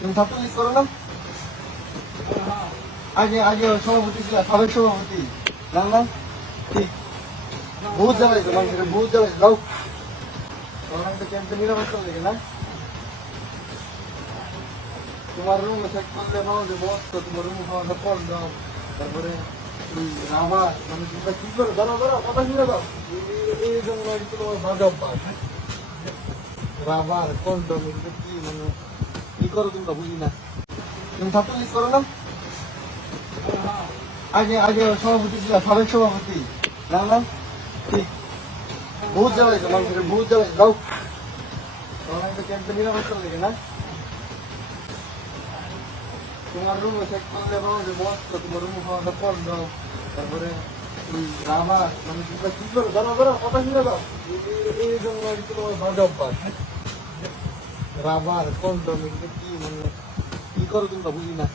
তুমি ছাত্র লিস্ট করো না? আগে আগে সভাপতি ছিল সাবেক সভাপতি না ঠিক। বহুত জ্বালাইছে মানুষের বহুত জ্বালাইছে যাও। তোমার একটা ক্যাম্পে নিরাপত্তা লেগে না? তোমার রুম চেক করলে পাওয়া যে মস্ত তোমার রুম পাওয়া ফল দাও তারপরে রাবার মানে তোমরা কি করে? ধরো ধরো, কথা শুনে দাও। এই- জন্য তোমার বাজে রাবার কন্ডম এগুলো কি মানে করো তোমরা বুঝি না। তুমি ছাত্র লিস্ট করো না। আগে আগে সভাপতি ছিল, সাবেক সভাপতি। না। ঠিক বহুত জ্বালাইছে মানুষের, বহুত জ্বালাইছে যাও। তোমার লেগে রুম চেক করলে তোমার রুম ফল দাও। তারপরে রাবার মানে কি করো? ধরো ধরো কথা শুনে দাও। এই- জন্য তোমার রাবার কন্ডম এগুলো কি মানে কি করো তোমরা বুঝি না